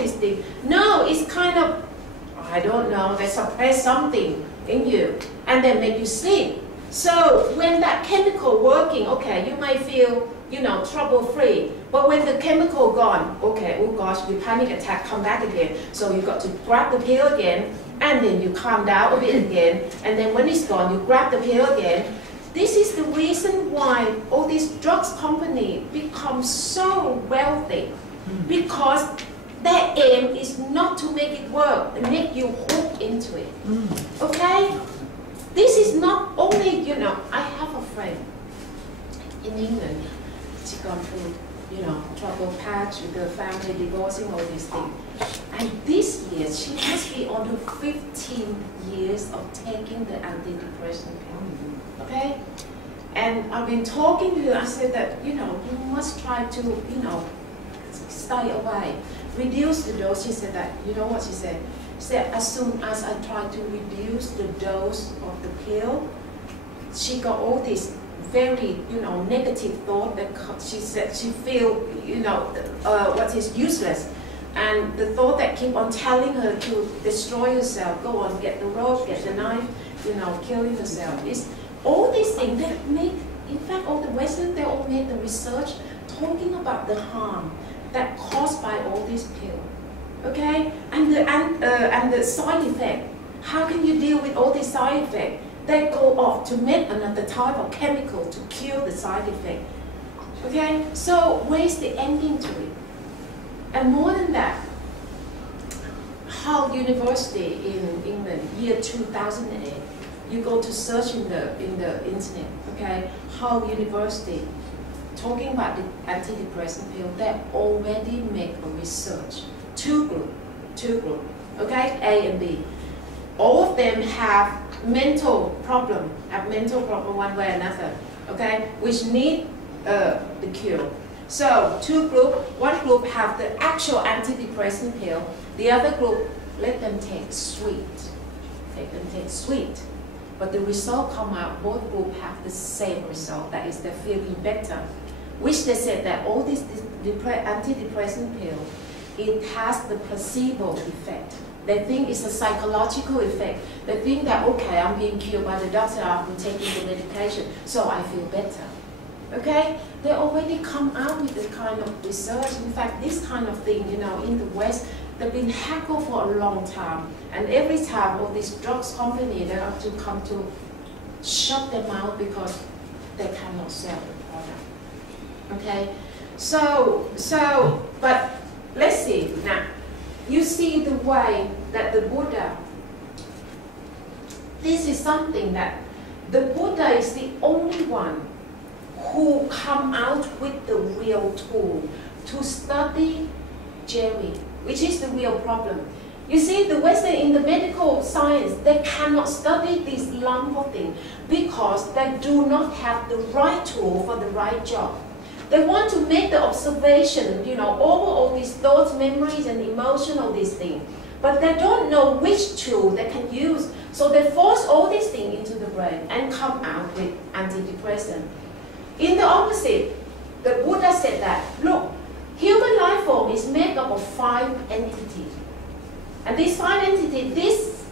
these things. No, it's kind of, I don't know, they suppress something in you and they make you sleep. So when that chemical working, okay, you might feel, you know, trouble-free. But when the chemical gone, okay, oh gosh, your panic attack come back again. So you got to grab the pill again, and then you calm down a bit again. And then when it's gone, you grab the pill again. This is the reason why all these drugs companies become so wealthy, because their aim is not to make it work, and make you hook into it. Okay? This is not only, you know, I have a friend in England. She gone through, you know, trouble patch with the family, divorcing, all these things. And this year, she must be on her 15 years of taking the antidepressant pill. Okay? And I've been talking to her, I said that, you know, you must try to, you know, stay away. Reduce the dose. She said that, you know what she said? She said, as soon as I tried to reduce the dose of the pill, she got all this very, you know, negative thought that she said she feel, you know, what is useless. And the thought that keep on telling her to destroy herself, go on, get the rope, get the knife, you know, killing herself. It's all these things that make, in fact, all the Western, they all made the research talking about the harm that caused by all these pills. Okay, and the side effect. How can you deal with all these side effects? They go off to make another type of chemical to cure the side effect. Okay, so where's the ending to it? And more than that, Hull University in England, year 2008. You go to search in the internet. Okay, Hull University. Talking about the antidepressant pill, they already make a research. Two group, okay, A and B. All of them have mental problem one way or another, okay, which need the cure. So two group, one group have the actual antidepressant pill, the other group let them take sweet. But the result come out, both groups have the same result, that is they're feeling better. Which they said that all these antidepressant pills, it has the placebo effect. They think it's a psychological effect. They think that, okay, I'm being cured by the doctor, I'm taking the medication, so I feel better. Okay? They already come out with this kind of research. In fact, this kind of thing, you know, in the West, they've been hackled for a long time. And every time all these drugs companies, they have to come to shut them out because they cannot sell the product. Okay? But let's see now. You see the way that the Buddha, this is something that the Buddha is the only one who come out with the real tool to study Jerry, which is the real problem. You see, the Western, in the medical science, they cannot study this lump of thing because they do not have the right tool for the right job. They want to make the observation, you know, over all these thoughts, memories, and emotion, all these things. But they don't know which tool they can use. So they force all these things into the brain and come out with antidepressant. In the opposite, the Buddha said that, look, human life form is made up of 5 entities. And these 5 entities,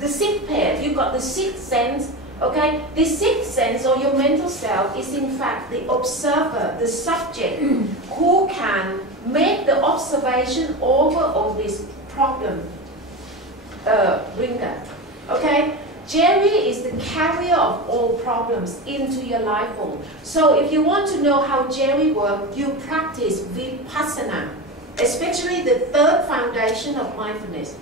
the sixth pair, you got the sixth sense. Okay, the sixth sense or your mental self is in fact the observer, the subject, who can make the observation over all this problem bringer. Okay, Jerry is the carrier of all problems into your life form. So if you want to know how Jerry works, you practice vipassana, especially the 3rd foundation of mindfulness.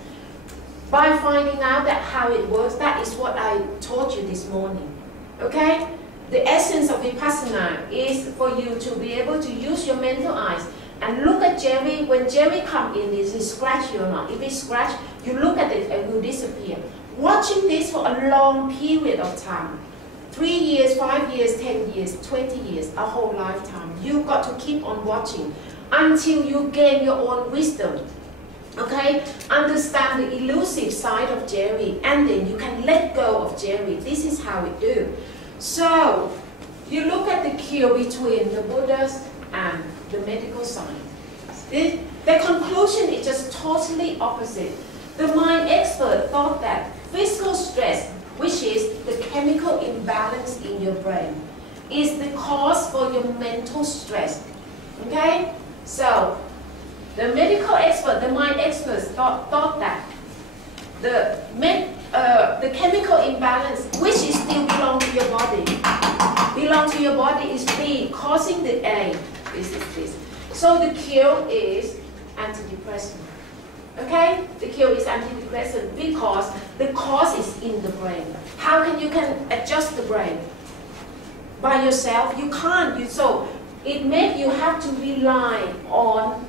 By finding out that how it works, that is what I taught you this morning. Okay? The essence of Vipassana is for you to be able to use your mental eyes and look at Jerry. When Jerry comes in, is he scratch you or not? If he scratch, you look at it and it will disappear. Watching this for a long period of time, 3 years, 5 years, 10 years, 20 years, a whole lifetime. You've got to keep on watching until you gain your own wisdom. Okay, understand the elusive side of Jerry, and then you can let go of Jerry. This is how we do. So, you look at the cure between the Buddhas and the medical science. The conclusion is just totally opposite. The mind expert thought that physical stress, which is the chemical imbalance in your brain, is the cause for your mental stress. Okay? So, the medical expert, the mind experts thought that the chemical imbalance, which is still belong to your body, is B, causing the A. This is this. So the cure is antidepressant. Okay? The cure is antidepressant because the cause is in the brain. How can you adjust the brain? By yourself? You can't. So it makes you have to rely on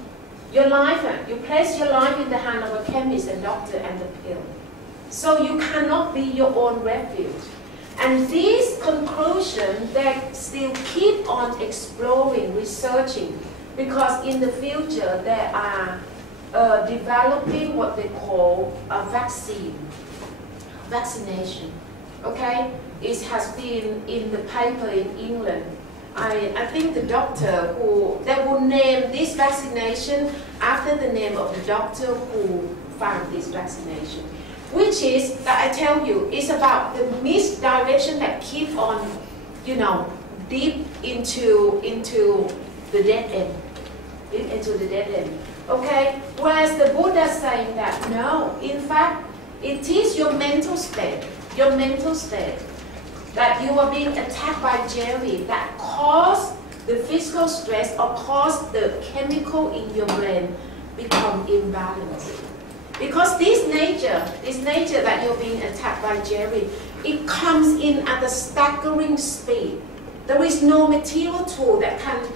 your life. You place your life in the hand of a chemist, a doctor, and the pill. So you cannot be your own refuge. And these conclusions, they still keep on exploring, researching, because in the future they are developing what they call a vaccination. Okay? It has been in the paper in England. I think the doctor they will name this vaccination after the name of the doctor who found this vaccination. Which is, that I tell you, is about the misdirection that keep on, deep into the dead end. Deep into the dead end. Okay? Whereas the Buddha is saying that, no, in fact, it is your mental state, that you are being attacked by Jerry that caused the physical stress or caused the chemical in your brain become imbalanced. Because this nature that you're being attacked by Jerry, it comes in at a staggering speed. There is no material tool that can,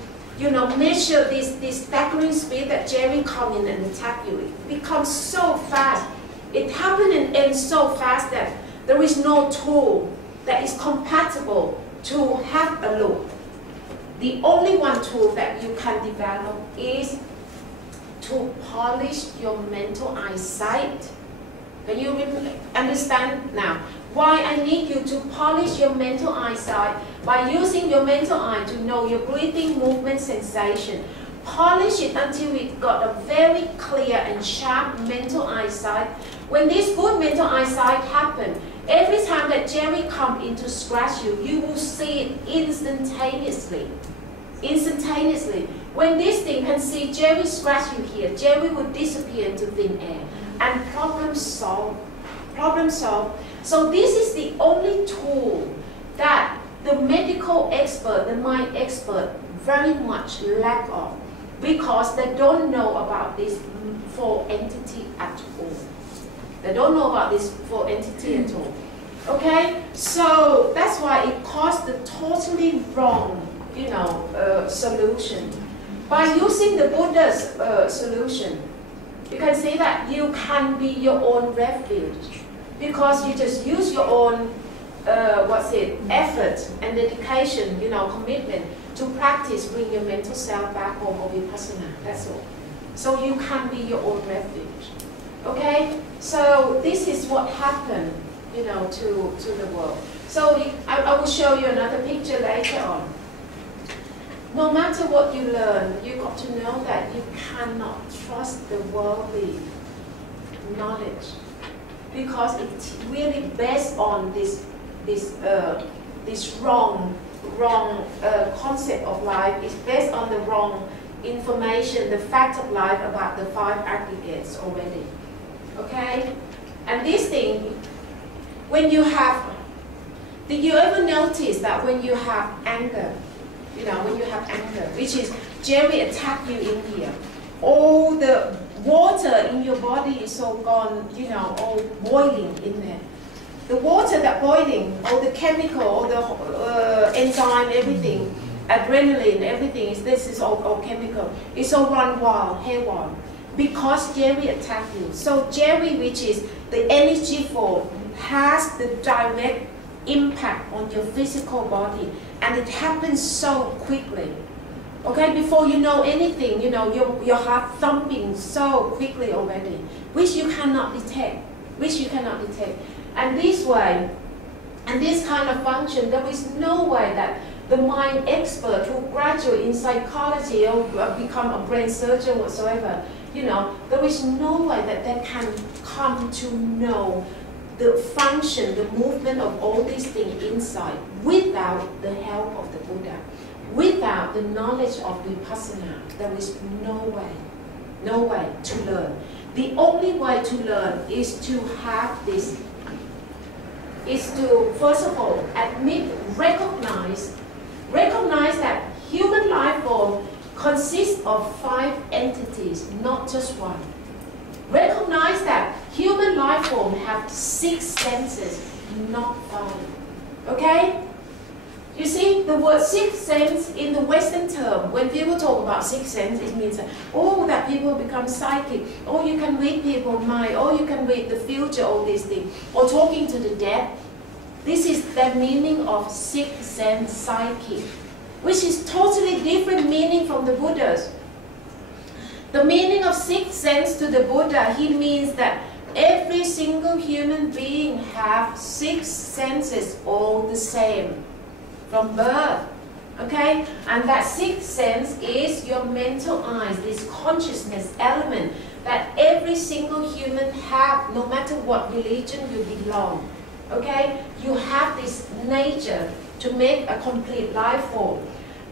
measure this staggering speed that Jerry come in and attack you. It becomes so fast. It happens and ends so fast that there is no tool that is compatible to have a look. The only one tool that you can develop is to polish your mental eyesight. Can you understand now why I need you to polish your mental eyesight by using your mental eye to know your breathing, movement, sensation. Polish it until it got a very clear and sharp mental eyesight. When this good mental eyesight happens, every time that Jerry comes in to scratch you, you will see it instantaneously. Instantaneously. When this thing can see Jerry scratch you here, Jerry will disappear into thin air. And problem solved. Problem solved. So this is the only tool that the medical expert, the mind expert, very much lack of, because they don't know about this four entity at all. They don't know about this four entity at all. Okay? So that's why it caused the totally wrong, solution. By using the Buddha's solution, you can see that you can be your own refuge, because you just use your own effort and dedication, commitment to practice, bring your mental self back home or vipassana. That's all. So you can be your own refuge. Okay? So this is what happened, to the world. So I will show you another picture later on. No matter what you learn, you got to know that you cannot trust the worldly knowledge, because it's really based on this wrong concept of life. It's based on the wrong information, the fact of life about the 5 aggregates already. Okay? And this thing, when you have, did you ever notice that when you have anger, when you have anger, which is Jerry attacked you in here, all the water in your body is so gone, all boiling in there. The water that boiling, all the chemical, all the enzyme, everything, adrenaline, everything, this is all chemical. It's all run wild, haywire, because Jerry attacked you. So Jerry, which is the energy form, has the direct impact on your physical body, and it happens so quickly. Okay, before you know anything, your heart thumping so quickly already, which you cannot detect, And this way, and this kind of function, there is no way that the mind expert who graduate in psychology or become a brain surgeon whatsoever, you know, there is no way that they can come to know the function, the movement of all these things inside without the help of the Buddha. Without the knowledge of Vipassana, there is no way to learn. The only way to learn is to have this, is to, first of all, recognize that human life form consists of 5 entities, not just one. Recognize that human life form have 6 senses, not 5. Okay? You see, the word 6th sense in the Western term, when people talk about 6th sense, it means that, oh, that people become psychic, oh, you can read people's mind, oh, you can read the future, all these things, or talking to the dead. This is the meaning of 6th sense psychic, which is totally different meaning from the Buddha's. The meaning of 6th sense to the Buddha, he means that every single human being have 6 senses all the same from birth, okay? And that 6th sense is your mental eyes, this consciousness element that every single human have, no matter what religion you belong, okay? You have this nature to make a complete life form.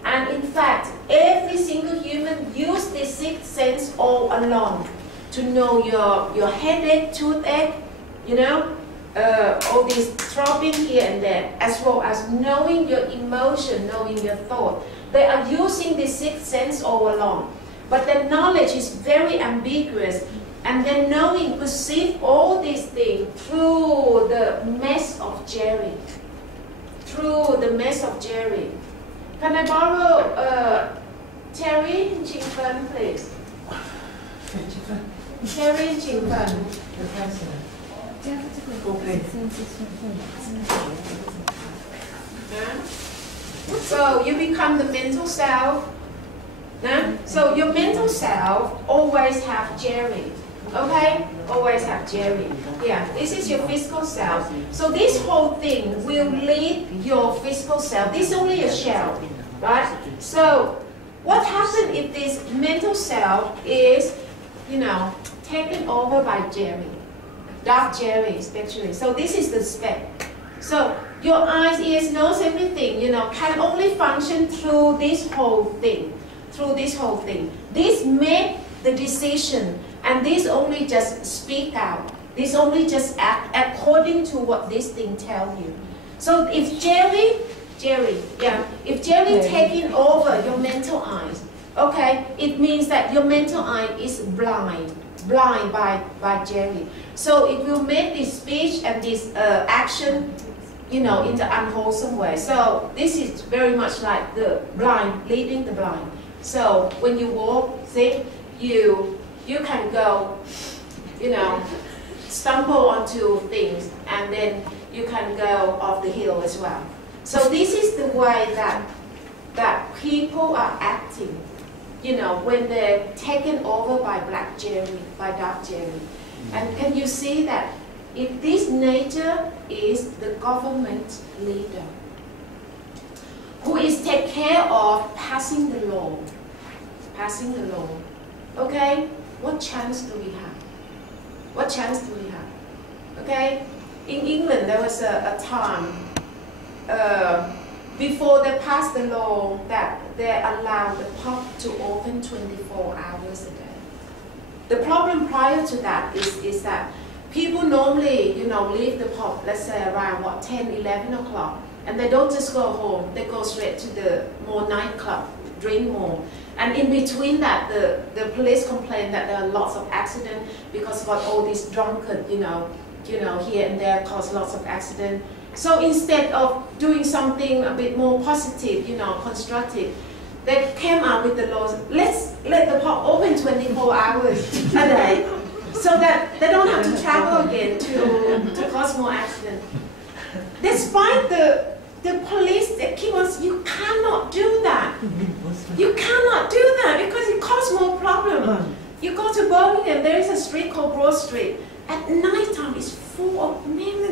And in fact, every single human use this 6th sense all along to know your headache, toothache, you know, all these throbbing here and there, as well as knowing your emotion, knowing your thought. They are using the 6th sense all along. But the knowledge is very ambiguous, and then knowing, perceive all these things through the mess of Jerry. Through the mess of Jerry. Can I borrow Terry and Chingfen, please? Terry and Chingfen. Okay. So you become the mental self. So your mental self always have Jerry. Okay? Always have Jerry. Yeah, this is your physical self. So this whole thing will lead your physical self. This is only a shell, right? So what happens if this mental self is, you know, taken over by Jerry? Dark Jerry, especially. So this is the speck. So your eyes, ears, nose, everything, you know, can only function through this whole thing. Through this whole thing. This make the decision, and this only just speak out. This only just act according to what this thing tells you. So if Jerry, if Jerry taking over your mental eyes, okay, it means that your mental eye is blind by Jerry. So it will make this speech and this action, you know, in the unwholesome way. So this is very much like the blind leading the blind. So when you walk, see, you can go, you know, stumble onto things, and then you can go off the hill as well. So this is the way that people are acting, you know, when they're taken over by black Jerry, by dark Jerry. And can you see that if this nature is the government leader, who is take care of passing the law, okay? What chance do we have? What chance do we have? Okay? In England, there was a time before they passed the law that they allowed the pub to open 24 hours a day. The problem prior to that is that people normally, you know, leave the pub, let's say around, what, 10, 11 o'clock, and they don't just go home, they go straight to the more nightclub, drink more. And in between that, the police complain that there are lots of accidents because of all these drunkard, you know, here and there cause lots of accidents. So instead of doing something a bit more positive, you know, constructive, they came out with the laws. Let's let the pub open 24 hours a day, so that they don't have to travel again to cause more accidents. Despite the police, they keep us, you cannot do that. You cannot do that because it causes more problems. You go to Birmingham, there is a street called Broad Street. At night time, it's full of millions.